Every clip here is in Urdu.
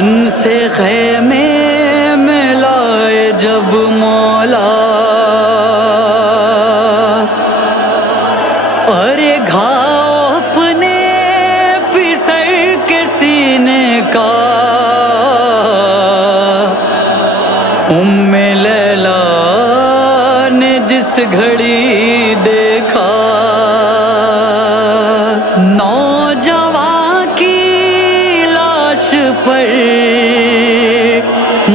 وطن سے خیمے میں لائے جب مولا، ارے گھاؤ اپنے پسر کے سینے کا، ام لیلا نے جس گھڑی دیکھا، نوجوان کی لاش پر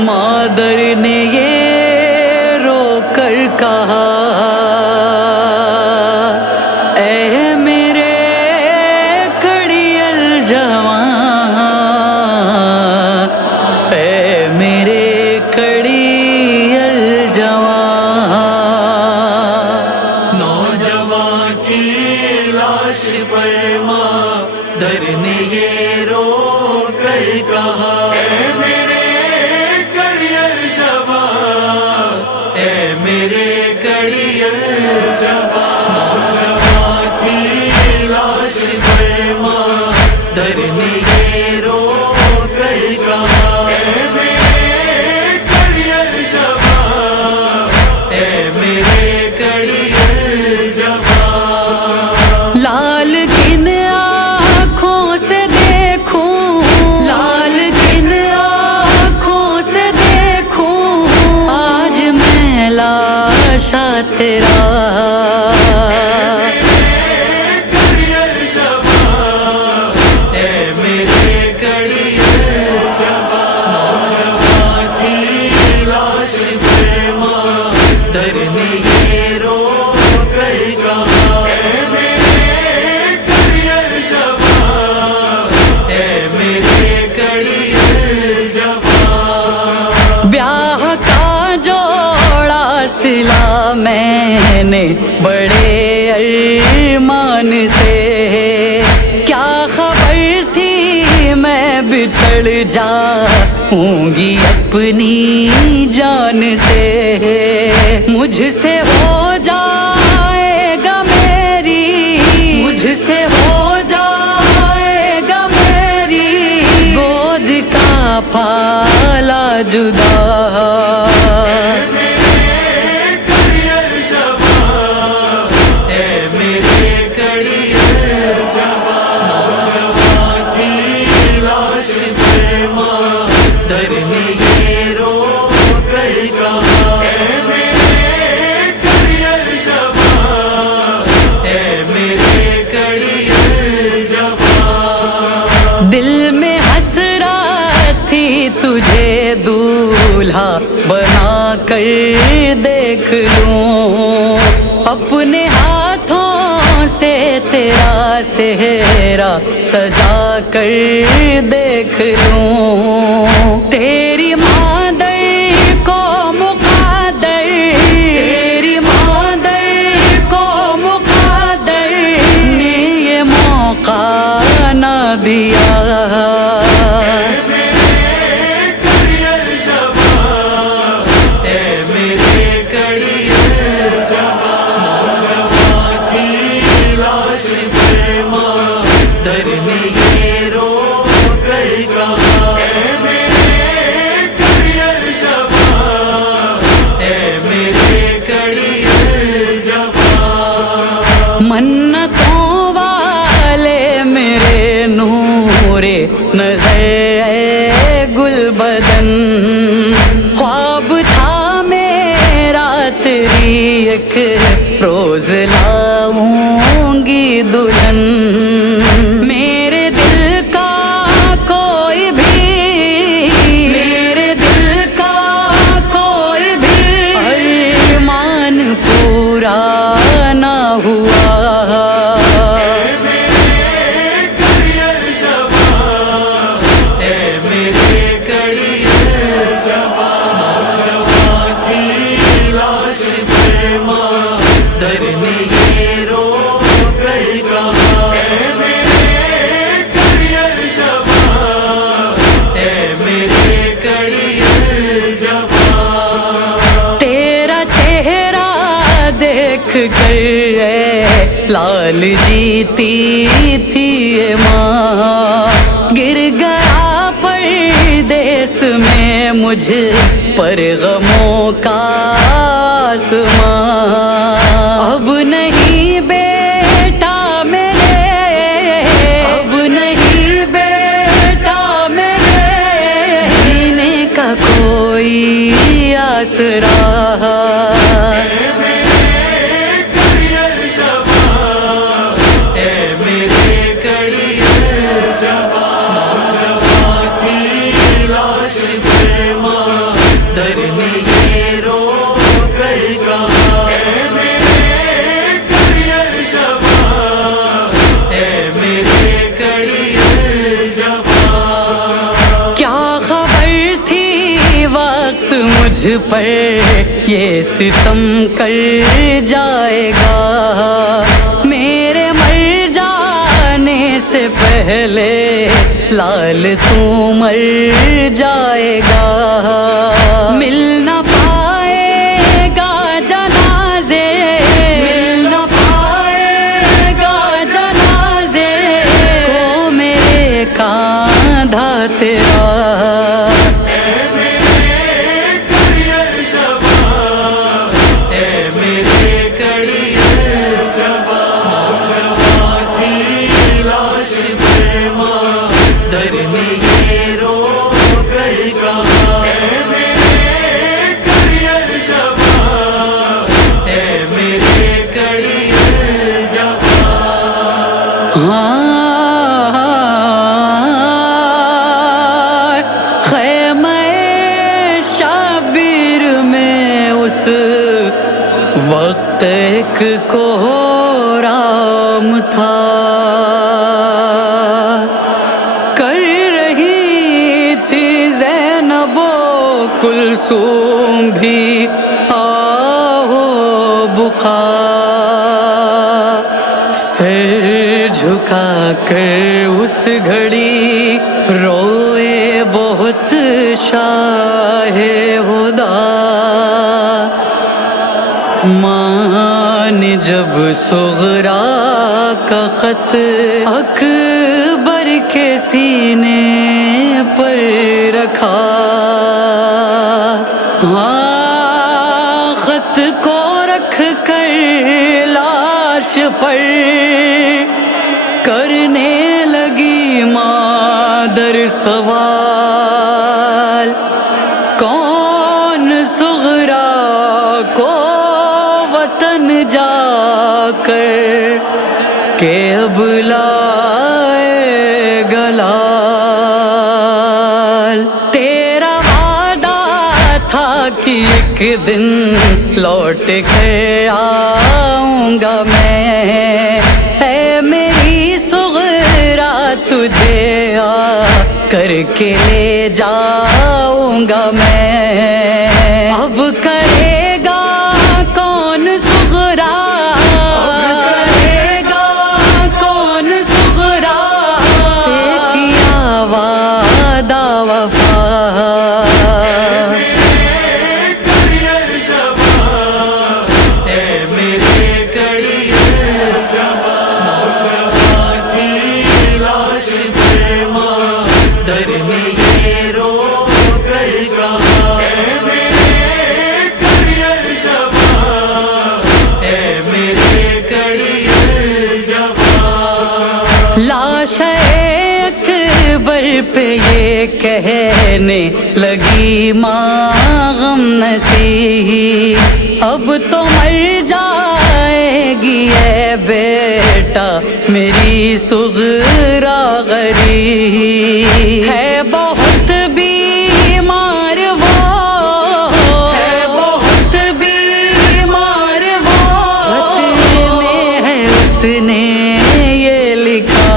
مادر نے یہ رو کر کہا، اے میرے کڑی الجوان، اے میرے کڑی الجوان، نوجوان کی لاش پر مادر نے یہ رو کر کہا، اے میرے کڑی الجوان، اے میرے کڑی الجوان، نوجوان کی لاش پر مادر نے یہ رو کر کہا، اے میرے کڑی الجوان، اے میرے کڑی الجوان، لال کن آنکھوں سے دیکھوں، لال کن آنکھوں سے دیکھوں، آج میں لاشا تیرا، بیاہ کا جوڑا سلا میں نے بڑے ارمان سے، کیا خبر تھی میں بچھڑ جاؤں گی اپنی جان سے، مجھ سے ہو جائے گا میری، مجھ سے ہو جائے گا میری گود کا پالا جدا، دل میں حسرت تھی تجھے دولہا بنا کر دیکھ لوں، اپنے ہاتھوں سے تیرا سہرا سجا کر دیکھ لوں، تیری مادر کو مقدر، تیری مادر کو مقدر نے یہ موقع نہ دیا، منتوں والے میرے نور نظر اے گل بدن، خواب تھا میرا تیری ایک روز لاؤں گی دلہن، میرے دل کا کوئی بھی، میرے دل کا کوئی بھی ارمان پورا نہ ہوا، کر لال جیتی تھی یہ ماں، گر گیا پردے اس میں مجھ پر غموں کا آسمان، اب نہیں بیٹا میرے، اب نہیں بیٹا میرے، جینے کا کوئی آسرا، مجھ پر یہ ستم کر جائے گا، میرے مر جانے سے پہلے لال تو مر جائے گا، مل نہ پائے گا جنازے، مل نہ پائے گا جنازے کو میرے کاندھا تیرا، وقت ایک کوہرام تھا، کر رہی تھی زینب و کلثوم بھی آہو بکا، سر جھکا کر اس گھڑی روئے بہت شاہ ہدا، ماں نے جب صغرا کا خط اکبر کے سینے پر رکھا، ہاں خط کو رکھ کر لاش پر کرنے لگی مادر سوال، کون صغرا کو وطن جا کر کہ اب لائے گلال، تیرا وعدہ تھا کہ ایک دن لوٹ کر آؤں گا میں، اے میری صغرا تجھے آ کر کے لے جاؤں گا میں، اب کرے گا کون صغرا، اب کرے گا کون صغرا سے کیا وعدہ وفا، لاش اکبر پہ یہ کہنے لگی ماں غم نسی، اب تو مر جائے گی اے بیٹا میری صغرا غریب، ہے بہت بیمار وہ، ہے بہت بیمار وہ، خط میں ہے اس نے یہ لکھا،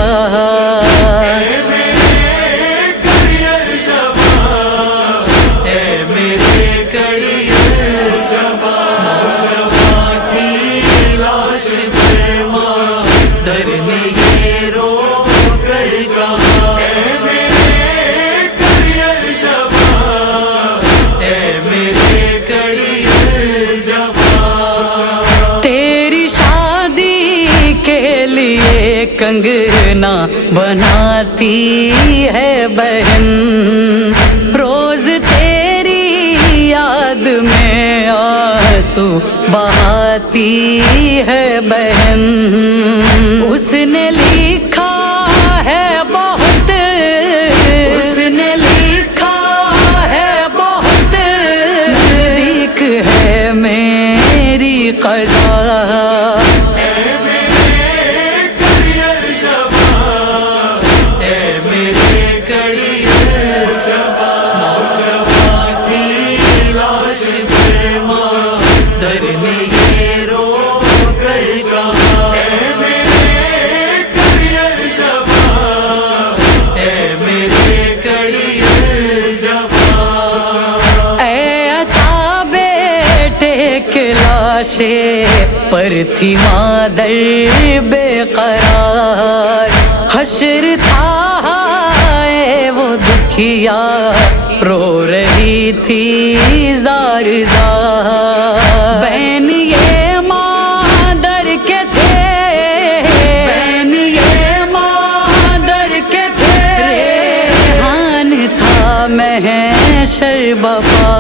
کنگنا بناتی ہے بہن، رو آنسو بہاتی ہے بہن، اس نے لکھا ہے بہت، اس نے لکھا ہے بہت، نزدیک ہے میری قضا، پر تھی مادر بے قرار، حشر تھا اے وہ دکھیا، رو رہی تھی زار زار، بین یہ مادر کے تھے، بین یہ مادر کے تھے، ریحان تھا محشر بپا،